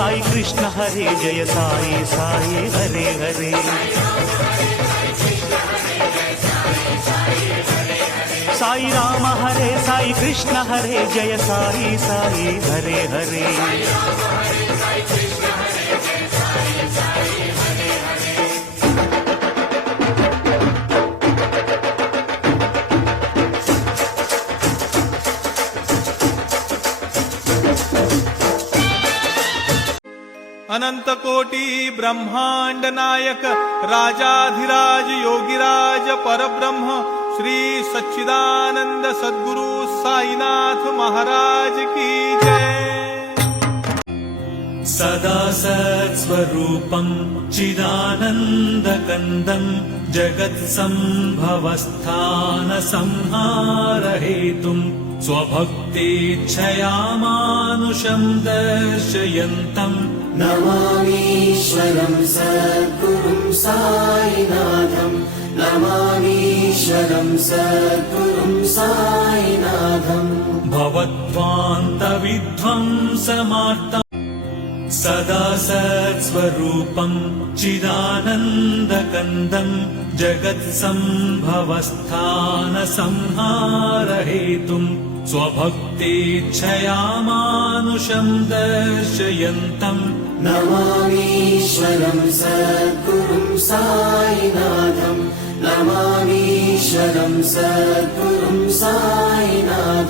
साई कृष्ण हरे जय साई साई हरे हरे। साई राम हरे साई कृष्ण हरे जय साई साई हरे हरे। अनंत कोटी ब्रह्मांड नायक राजाधिराज योगिराज परब्रह्म श्री सच्चिदानंद सद्गुरु साईनाथ महाराज की जय। सदा सत्स्वरूपं चिदानन्दकन्दं जगत्सम्भवस्थानसंहारहेतुं स्वभक्तेच्छया मानुषं दर्शयन्तम् नमामीश्वरं सद्गुरुं साईनाथं। नमामीश्वरं सद्गुरुं साईनाथम्। भवद्ध्वान्तविध्वंसमार्तम् सदा सत्स्वरूपं चिदानन्दकन्दं जगत्सम्भवस्थानसंहारहेतुं स्वभक्तेच्छया मानुषं दर्शयन्तम् नमामीश्वरं सद्गुरुं साईनाथं। नमामीश्वरं सद्गुरुं साईनाथम्।